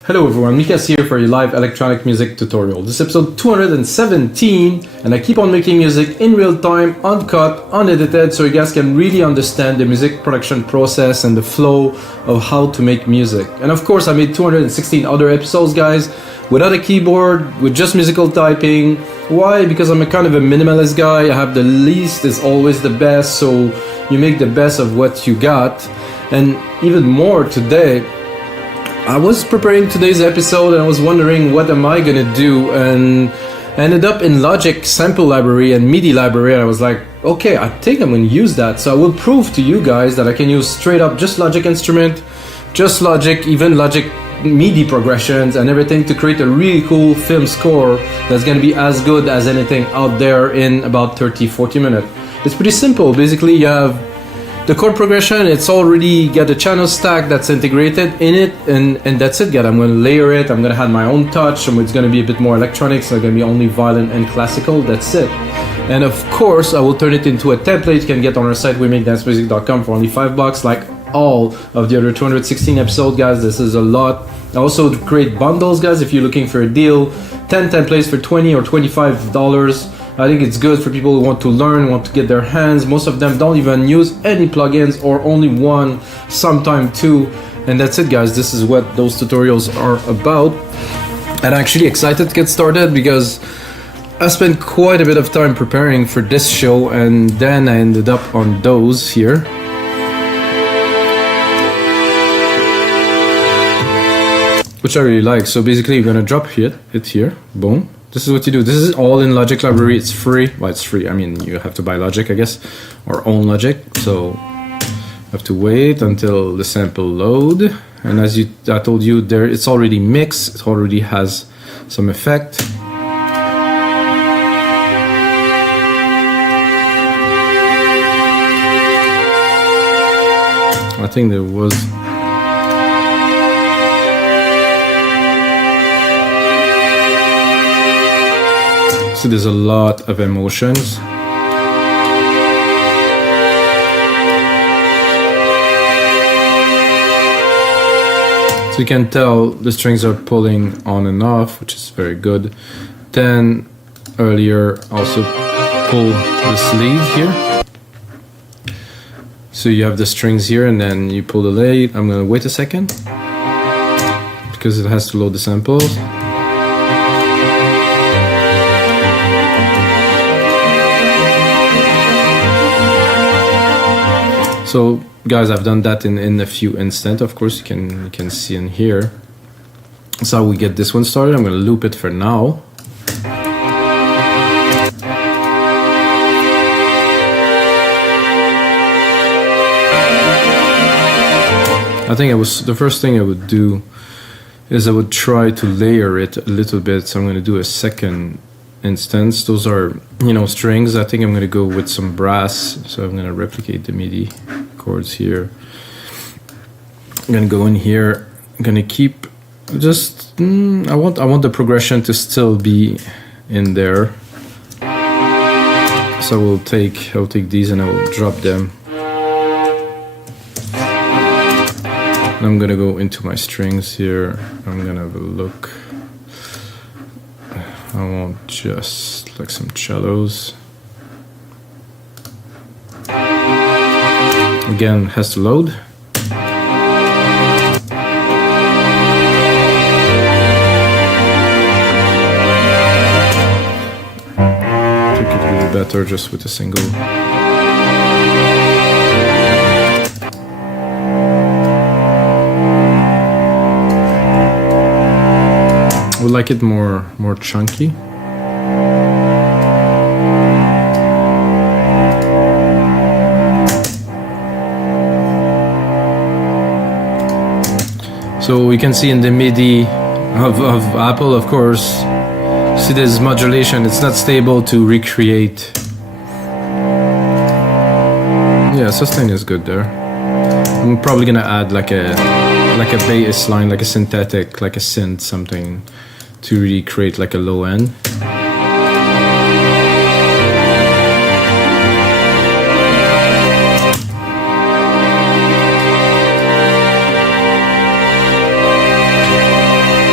Hello everyone, Mikas here for a live electronic music tutorial. This is episode 217 and I keep on making music in real time, uncut, unedited, so you guys can really understand the music production process and the flow of how to make music. And of course I made 216 other episodes, guys, without a keyboard, with just musical typing. Why? Because I'm a kind of a minimalist guy. I have the least is always the best, so you make the best of what you got. And even more today, I was preparing today's episode and I was wondering what am I gonna do, and I ended up in Logic sample library and MIDI library, and I was like, okay, I think I'm gonna use that. So I will prove to you guys that I can use straight up just Logic instrument, just Logic, even Logic MIDI progressions and everything to create a really cool film score that's gonna be as good as anything out there in about 30-40 minutes. It's pretty simple. Basically you have the chord progression, it's already got a channel stack that's integrated in it, and that's it, guys. I'm going to layer it, I'm going to have my own touch, and it's going to be a bit more electronic, so it's going to be only violin and classical, that's it. And of course, I will turn it into a template you can get on our site, wemakedancemusic.com, for only $5, like all of the other 216 episodes, guys. This is a lot. I also create bundles, guys, if you're looking for a deal. 10 templates for $20 or $25. I think it's good for people who want to learn, want to get their hands. Most of them don't even use any plugins or only one, sometime two. And that's it, guys. This is what those tutorials are about. And I'm actually excited to get started because I spent quite a bit of time preparing for this show, and then I ended up on those here. Which I really like. So basically you're gonna drop it here, boom. This is what you do. This is all in Logic library. It's free. Well, it's free. I mean, you have to buy Logic, I guess, or own Logic. So you have to wait until the sample load. And as I told you, there it's already mixed. It already has some effect. I think there was. So there's a lot of emotions. So you can tell the strings are pulling on and off, which is very good. Then earlier also pull the sleeve here. So you have the strings here and then you pull the lead. I'm gonna wait a second because it has to load the samples. So guys, I've done that in a few instants. Of course, you can see in here. That's how we get this one started. I'm going to loop it for now. I think the first thing I would do is I would try to layer it a little bit. So I'm going to do a second instance. Those are, strings. I think I'm going to go with some brass. So I'm going to replicate the MIDI chords here. I'm going to go in here. I'm going to keep just I want the progression to still be in there. So I'll take these and I will drop them. And I'm going to go into my strings here. I'm going to have a look. I want just like some cellos. Again, has to load. I think it would be better just with a single. I would like it more chunky. So we can see in the MIDI of Apple, of course, see this modulation. It's not stable to recreate. Yeah, sustain is good there. I'm probably gonna add like a bass line, like a synthetic, like a synth, something to really create like a low end.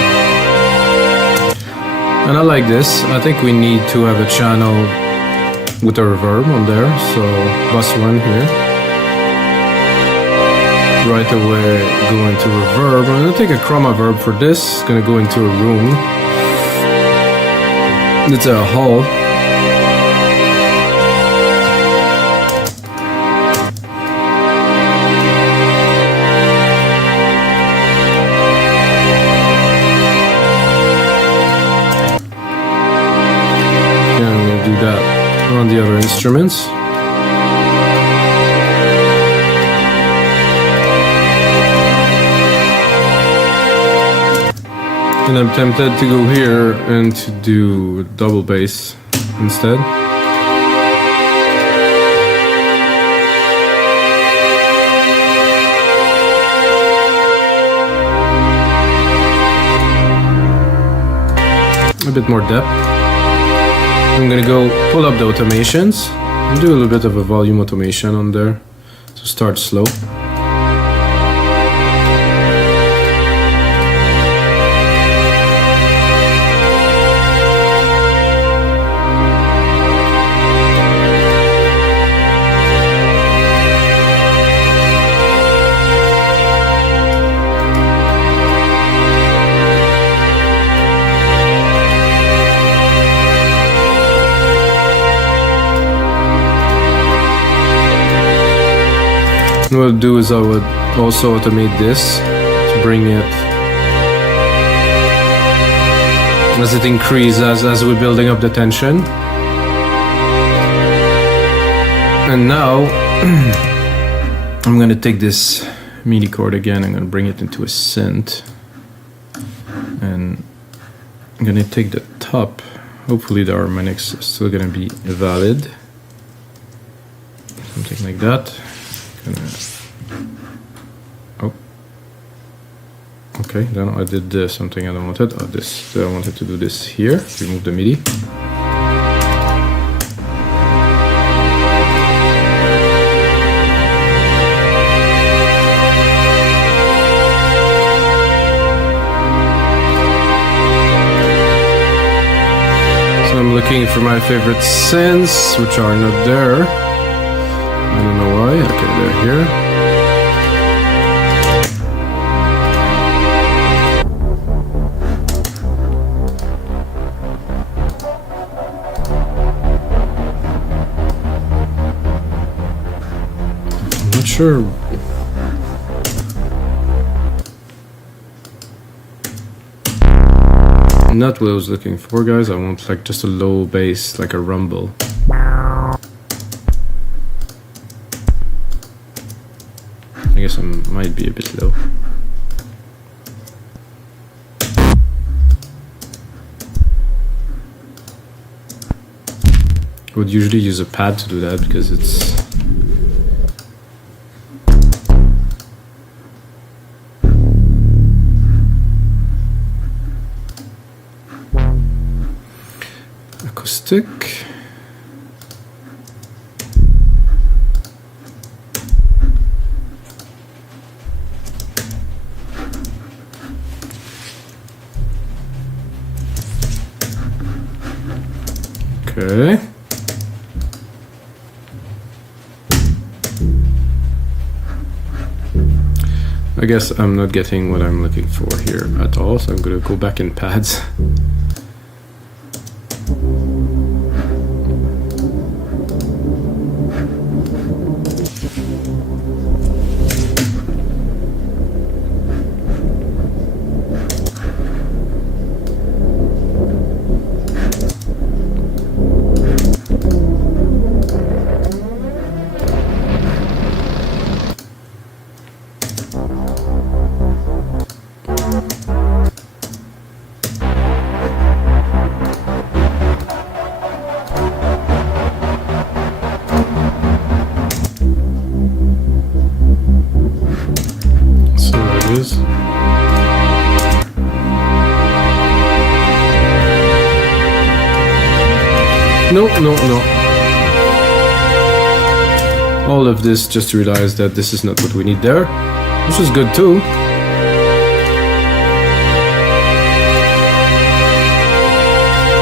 And I like this. I think we need to have a channel with a reverb on there. So bus 1 here. Right away go into reverb. I'm gonna take a Chromaverb for this. It's gonna go into a room. It's a hall. On the other instruments. And I'm tempted to go here and to do double bass instead. A bit more depth. I'm gonna go pull up the automations and do a little bit of a volume automation on there. So start slow. What I'll do is I would also automate this to bring it as it increases as we're building up the tension. And now I'm gonna take this MIDI chord again, I'm gonna bring it into a synth, and I'm gonna take the top. Hopefully the harmonics are still gonna be valid. Something like that. Oh, okay. Then I did something I don't wanted. I wanted to do this here. Remove the MIDI. So I'm looking for my favorite synths, which are not there. I don't know why. Okay, they're here. I'm not sure. Not what I was looking for, guys. I want like just a low bass, like a rumble. I guess I might be a bit low. I would usually use a pad to do that because it's acoustic. Okay. I guess I'm not getting what I'm looking for here at all, so I'm gonna go back in pads. No. All of this just to realize that this is not what we need there, which is good too.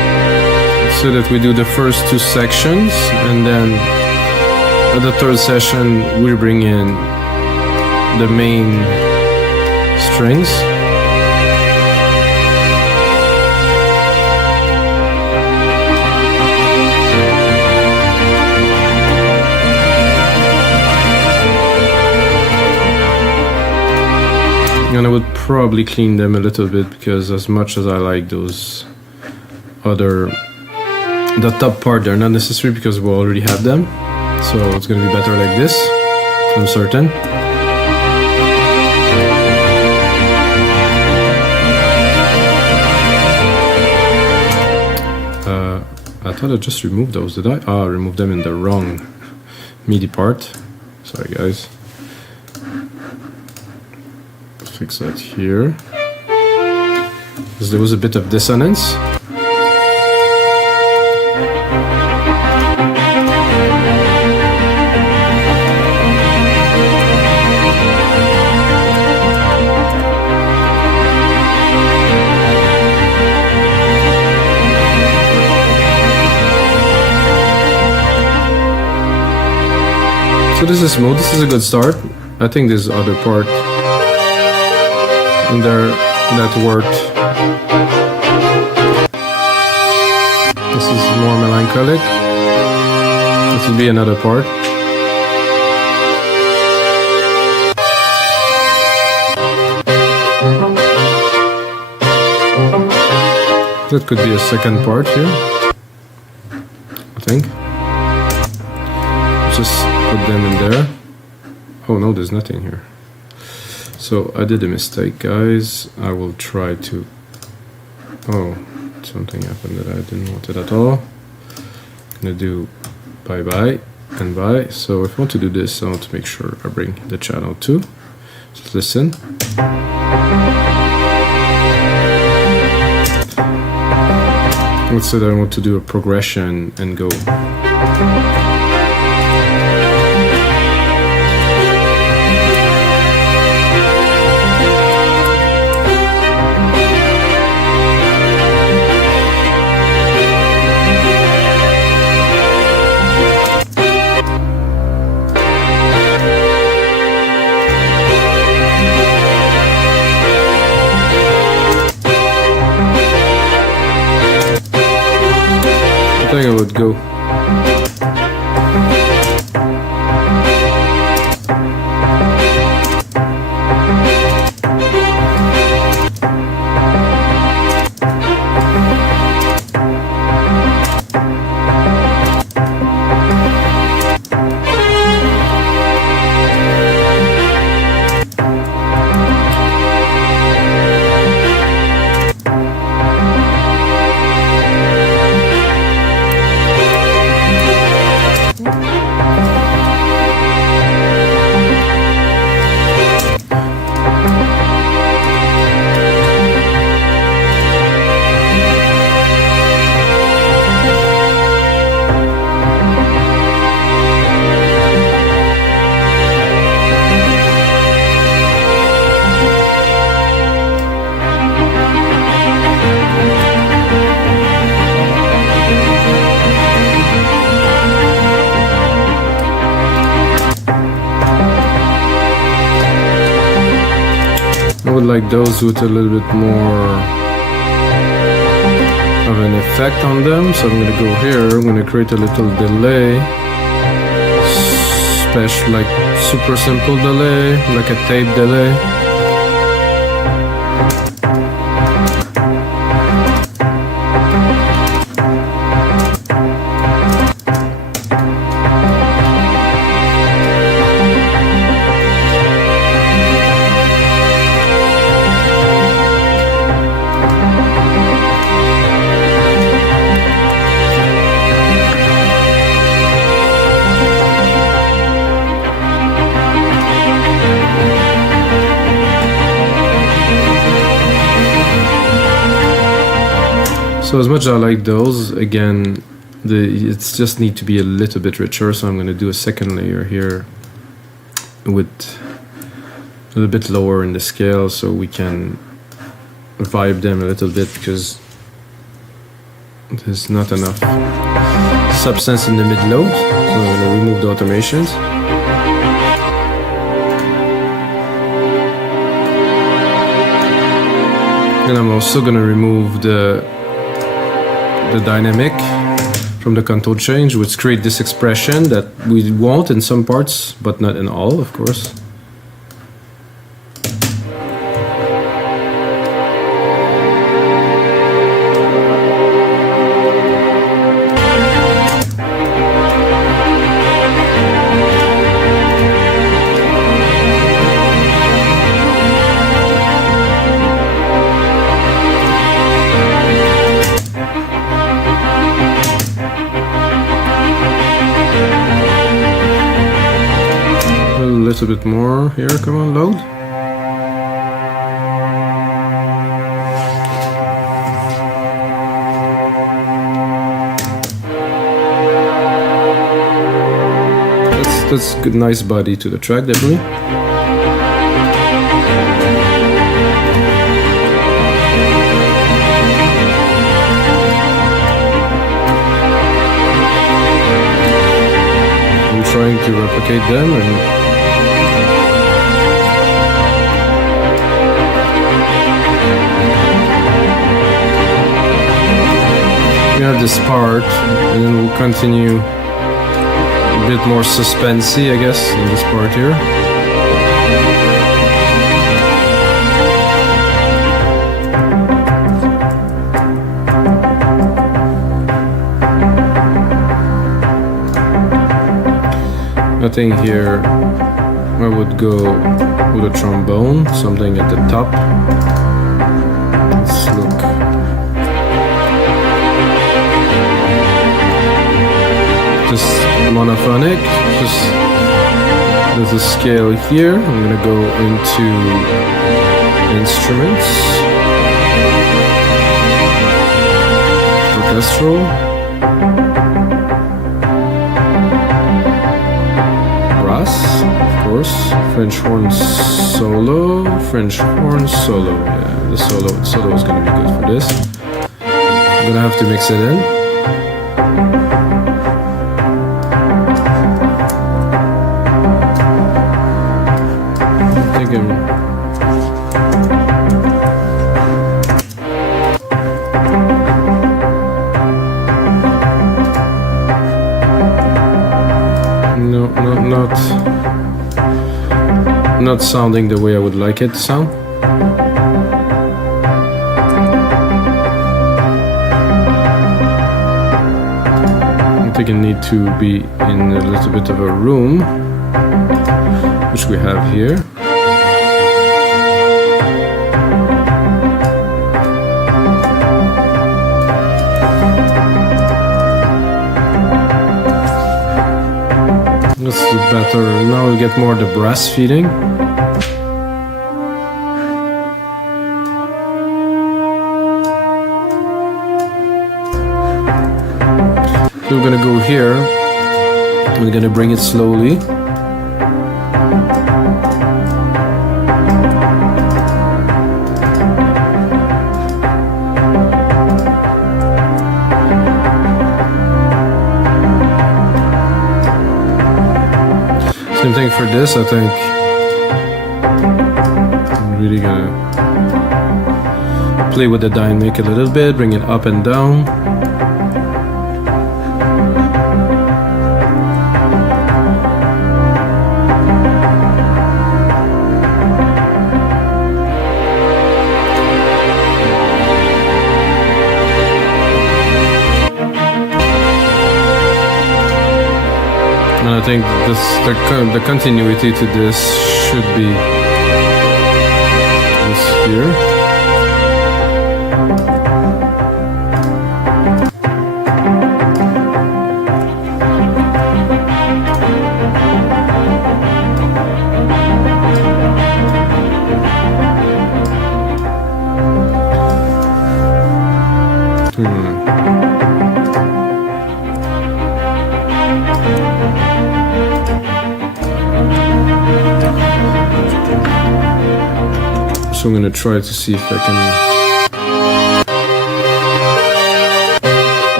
that we do the first two sections, and then at the third session we bring in the main strings. And I would probably clean them a little bit, because as much as I like those other, the top part, they're not necessary because we already have them. So it's gonna be better like this, I'm certain. I thought I just removed those, did I? Ah, I removed them in the wrong MIDI part. Sorry guys. Fix that here, because there was a bit of dissonance. So this is smooth, this is a good start. I think this other part in there that worked. This is more melancholic. This will be another part. That could be a second part here, I think. Just put them in there. Oh no, there's nothing here. So I did a mistake, guys. I will try to... Oh, something happened that I didn't want it at all. I'm gonna do bye-bye and bye. So if I want to do this, I want to make sure I bring the channel too. Just listen. Let's say that I want to do a progression and go. I think I would go. I would like those with a little bit more of an effect on them, so I'm going to go here, I'm going to create a little delay, special, like super simple delay, like a tape delay. So as much as I like those, again, it's just need to be a little bit richer, so I'm going to do a second layer here with a little bit lower in the scale so we can vibe them a little bit, because there's not enough substance in the mid-load, so I'm going to remove the automations. And I'm also going to remove the dynamic from the contour change, which create this expression that we want in some parts, but not in all, of course. A little bit more here, come on, load. That's good, nice body to the track, definitely. I'm trying to replicate them and we have this part, and then we'll continue a bit more suspensey, I guess, in this part here. I think here I would go with a trombone, something at the top. Let's look. Just monophonic, just there's a scale here. I'm gonna go into instruments, orchestral, brass, of course, French horn solo, yeah, the solo is gonna be good for this. I'm gonna have to mix it in. Not sounding the way I would like it to sound. I think I need to be in a little bit of a room, which we have here. Let's do better. Now we get more the brass feeling. So we're gonna go here. We're gonna bring it slowly. Same thing for this, I think. I'm really gonna play with the dynamic a little bit, bring it up and down. And I think the continuity to this should be this here. So I'm gonna try to see if I can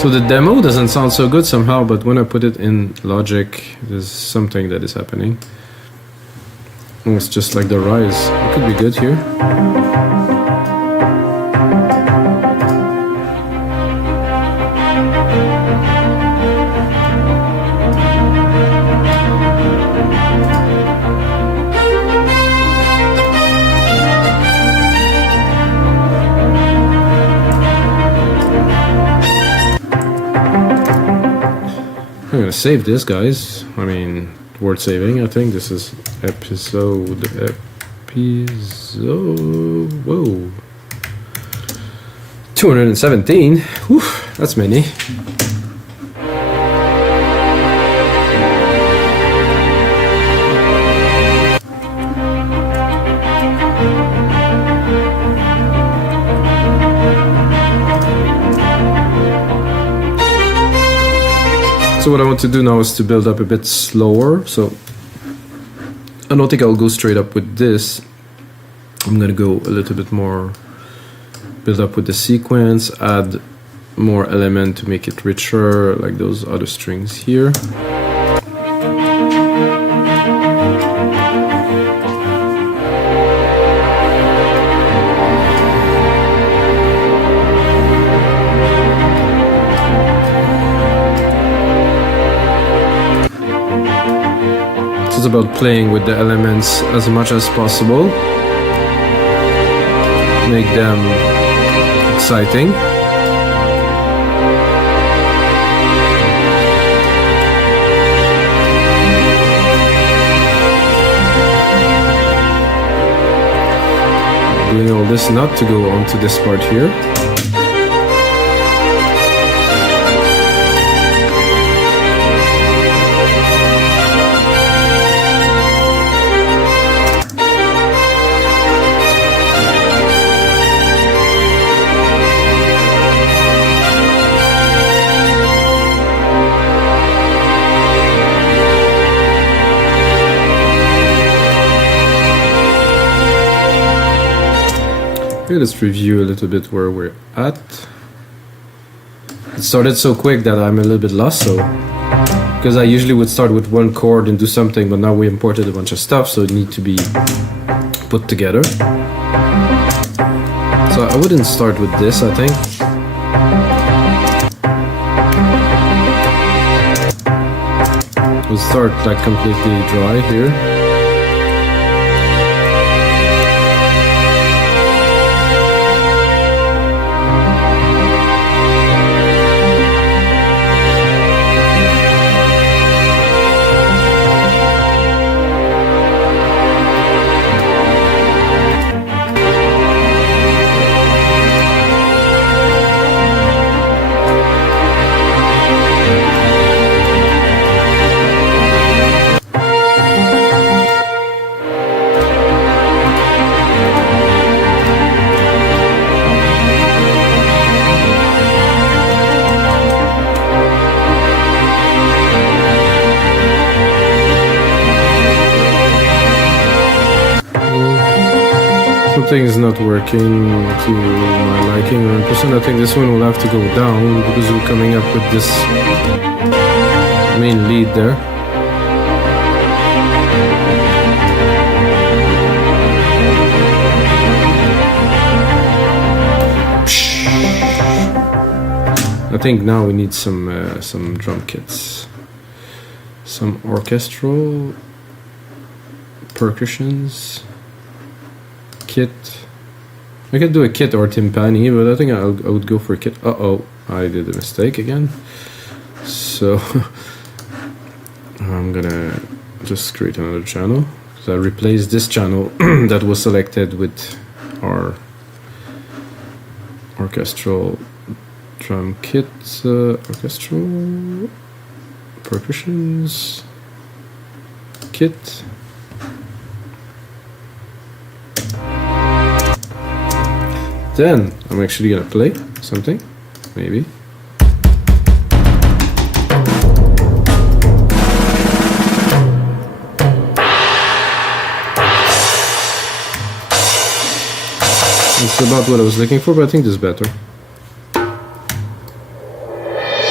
So the demo doesn't sound so good somehow, but when I put it in Logic, there's something that is happening. Oh, it's just like the rise. It could be good here. I'm gonna save this, guys. I mean, worth saving. I think this is episode. Whoa. 217. Whew, that's many. So what I want to do now is to build up a bit slower. So I don't think I'll go straight up with this. I'm gonna go a little bit more, build up with the sequence, add more element to make it richer, like those other strings here. It's about playing with the elements as much as possible, make them exciting. Doing all this not to go on to this part here. Okay, let's review a little bit where we're at. It started so quick that I'm a little bit lost, so because I usually would start with one chord and do something, but now we imported a bunch of stuff, so it needs to be put together. So I wouldn't start with this, I think. We'll start like completely dry here. Something is not working to my liking 100%. I think this one will have to go down because we're coming up with this main lead there. I think now we need some drum kits, some orchestral percussions. Kit. I could do a kit or timpani, but I think I would go for a kit. Uh-oh, I did a mistake again. So I'm gonna just create another channel. So I replaced this channel that was selected with our orchestral drum kit, orchestral percussions kit. Then I'm actually gonna play something, maybe. It's about what I was looking for, but I think this is better.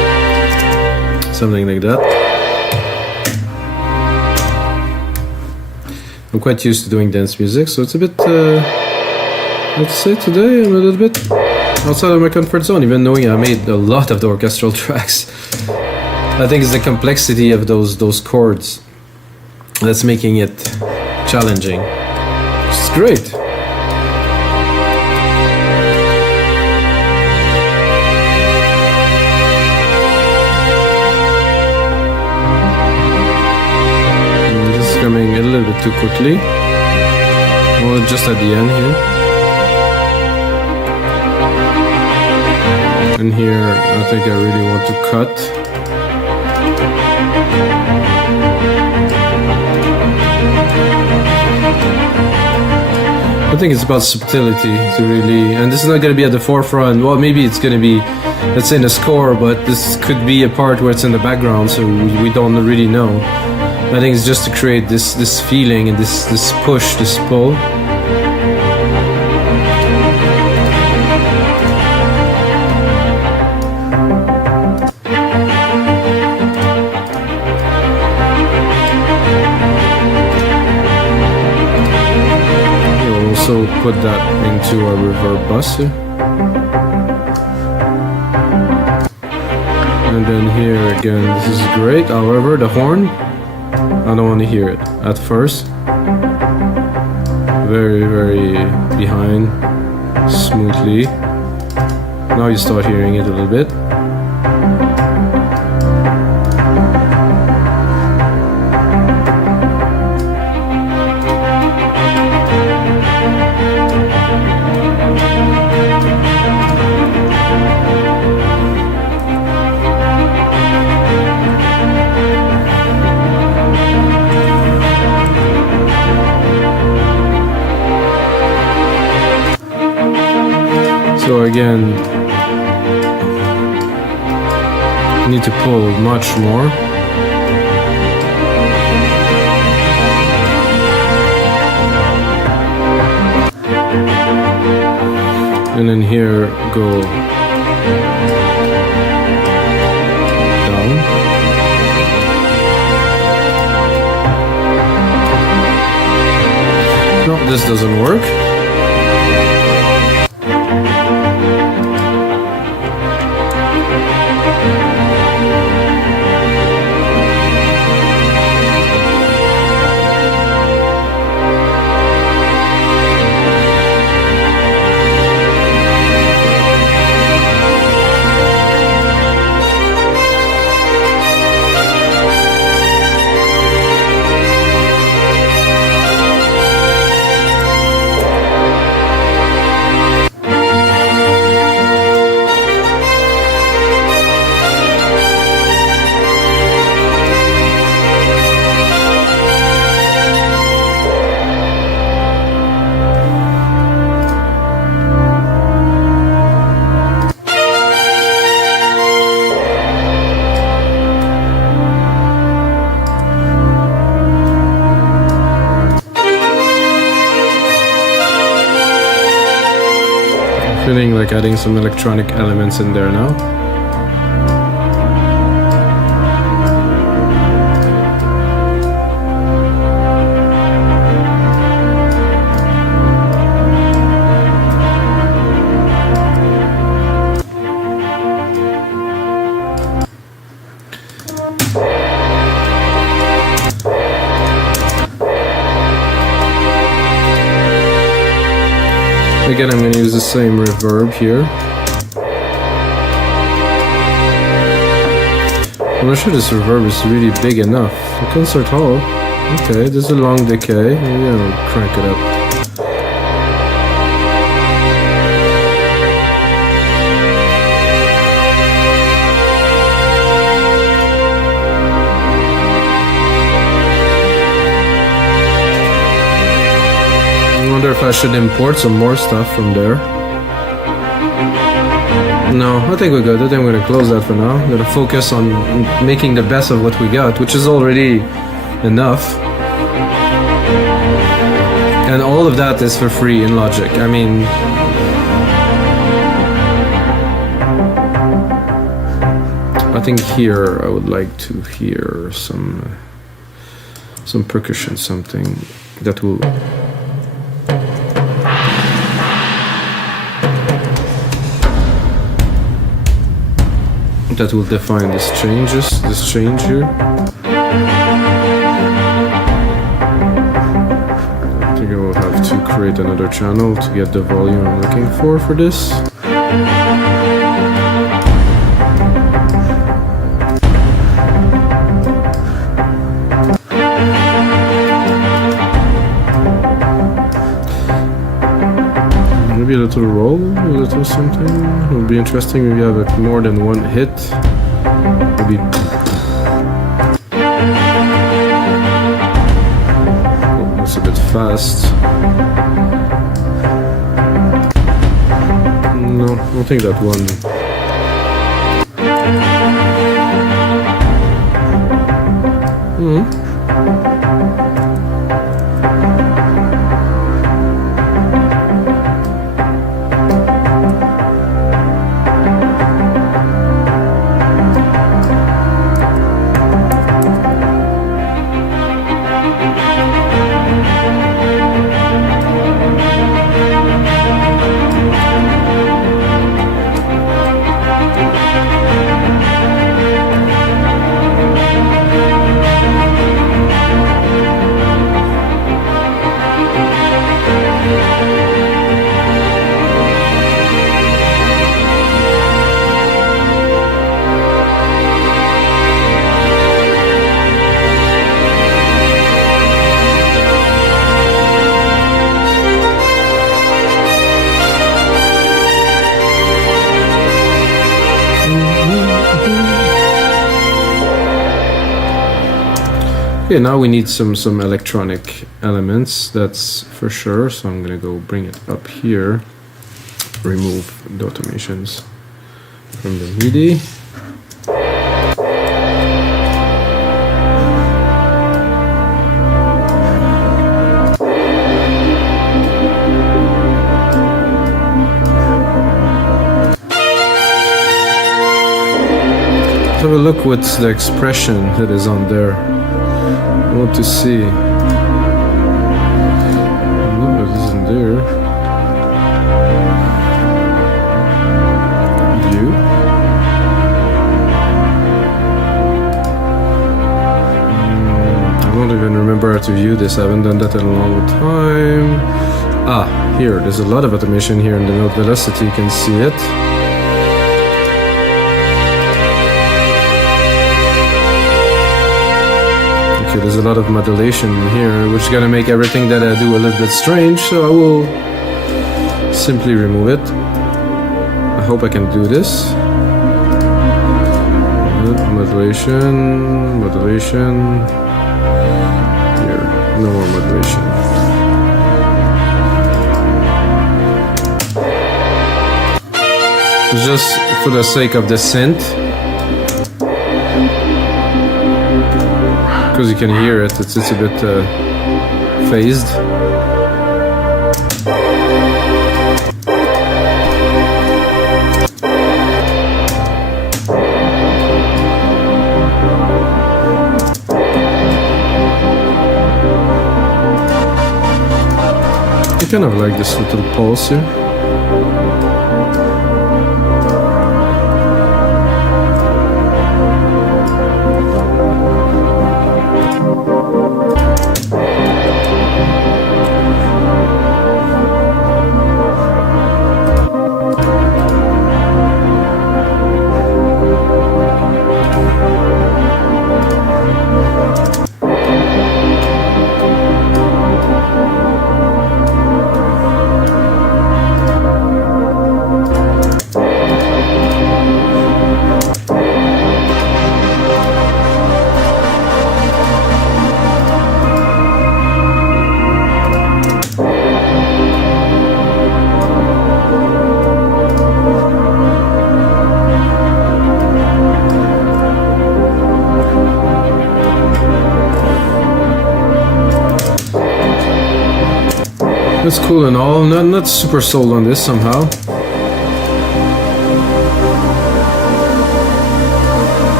something like that. I'm quite used to doing dance music, so it's a bit, let's say today I'm a little bit outside of my comfort zone, even knowing I made a lot of the orchestral tracks. I think it's the complexity of those chords that's making it challenging. It's great. This is coming a little bit too quickly. Well, just at the end here. And here, I think I really want to cut. I think it's about subtlety to really, and this is not going to be at the forefront. Well, maybe it's going to be, let's say, in the score, but this could be a part where it's in the background, so we don't really know. I think it's just to create this feeling and this push, this pull. So put that into our reverb bus here. And then here again, this is great. However, the horn, I don't want to hear it at first. Very, very behind, smoothly. Now you start hearing it a little bit. So again, you need to pull much more. And then here go down. No, this doesn't work. Feeling like adding some electronic elements in there now. Again, I'm going to use the same reverb here. I'm not sure this reverb is really big enough. The concert hall. Okay, there's a long decay. Maybe I'll crank it up. I wonder if I should import some more stuff from there. No, I think we're good. I think we're gonna close that for now. I'm gonna focus on making the best of what we got, which is already enough. And all of that is for free in Logic. I mean, I think here I would like to hear some percussion, something that will define this change here. I think I will have to create another channel to get the volume I'm looking for this. Maybe a little roll, a little something. It would be interesting if you have more than one hit. Maybe. Oh, that's a bit fast. No, I don't think that one. Okay, now we need some electronic elements, that's for sure. So I'm gonna go bring it up here, remove the automations from the MIDI. Have a look what's the expression that is on there. I want to see. No, it isn't there. View. I don't even remember how to view this. I haven't done that in a long time. Ah, here. There's a lot of automation here in the note velocity. You can see it. There's a lot of modulation here, which is gonna make everything that I do a little bit strange, so I will simply remove it. I hope I can do this. Modulation, modulation. Here, no more modulation. Just for the sake of the synth. Because you can hear it, it's a bit phased. I kind of like this little pulse here. That's cool and all, not super sold on this somehow.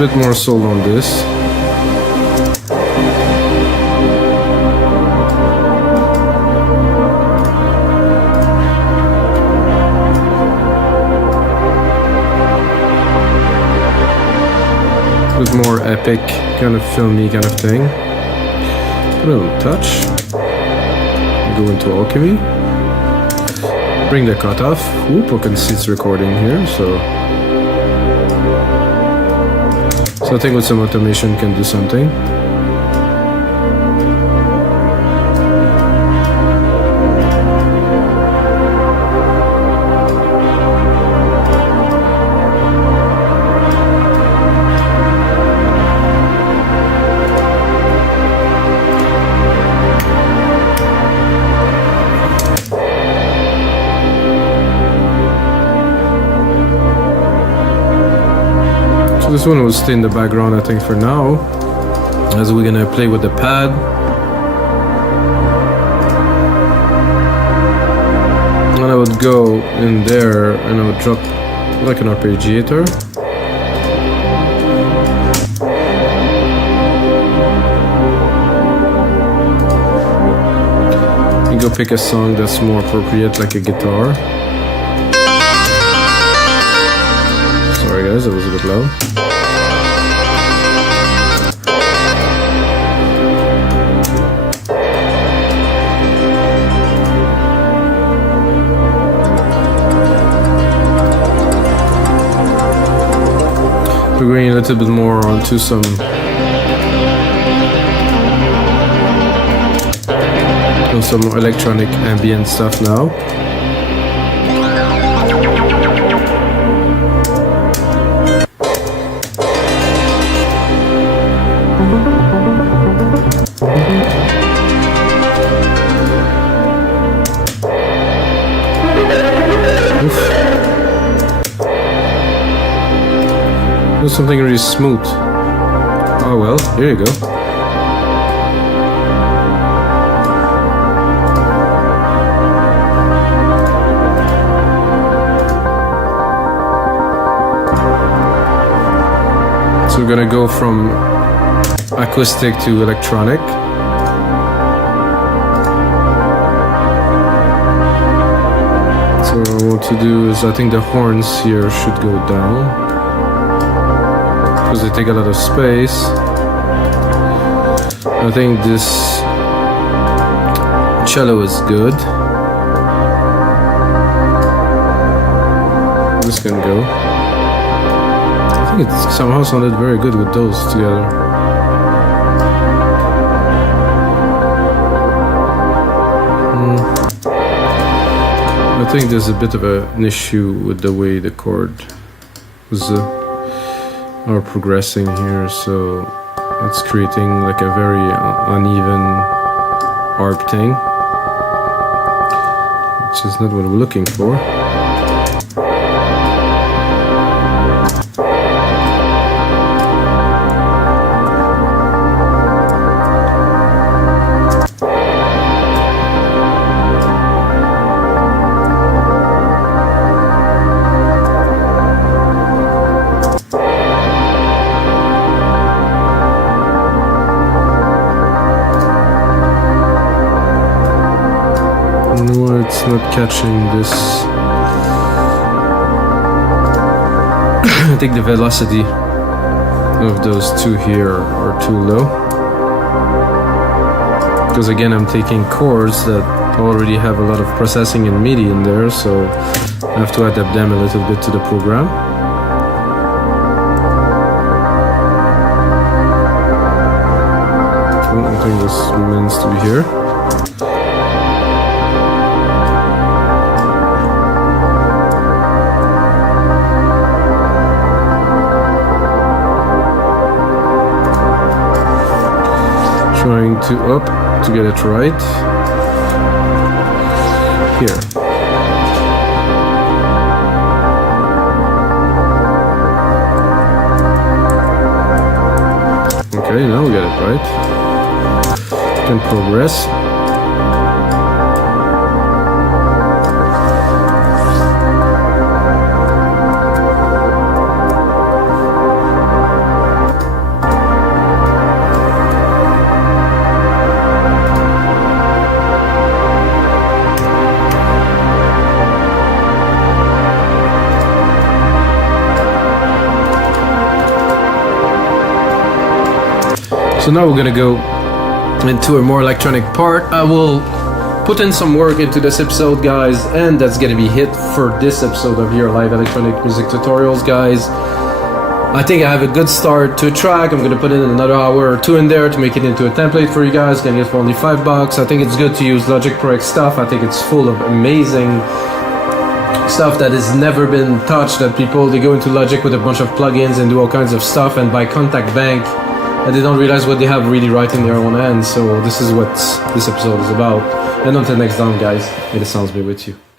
bit more soul on this. A bit more epic, kind of filmy kind of thing. Put it on touch. Go into alchemy. Bring the cutoff. Whoop, I can see it's recording here, so I think with some automation can do something. This one will stay in the background, I think, for now, as we're gonna play with the pad. And I would go in there and I would drop like an arpeggiator. You go pick a song that's more appropriate, like a guitar. Sorry guys, that was a bit loud. We're going a little bit more onto some electronic ambient stuff now. Do something really smooth. Oh well, here you go. So we're gonna go from acoustic to electronic. So what I want to do is, I think the horns here should go down, because they take a lot of space. I think this cello is good. This can go. I think it somehow sounded very good with those together. I think there's a bit of an issue with the way the chords are progressing here, so it's creating like a very uneven arp thing, which is not what we're looking for. It's not catching this. I think the velocity of those two here are too low, because again I'm taking chords that already have a lot of processing and MIDI in there, so I have to adapt them a little bit to the program. I think this means to be here. Trying to up to get it right. Here. Okay, now we get it right. Can progress. So now we're gonna go into a more electronic part. I will put in some work into this episode, guys, and that's gonna be it for this episode of your live electronic music tutorials, guys. I think I have a good start to a track. I'm gonna put in another hour or two in there to make it into a template for you guys. Getting it for only $5. I think it's good to use Logic Pro X stuff. I think it's full of amazing stuff that has never been touched. That people, they go into Logic with a bunch of plugins and do all kinds of stuff and buy Contact Bank, and they don't realize what they have really right in their own hands. So this is what this episode is about. And until next time, guys, may the sounds be with you.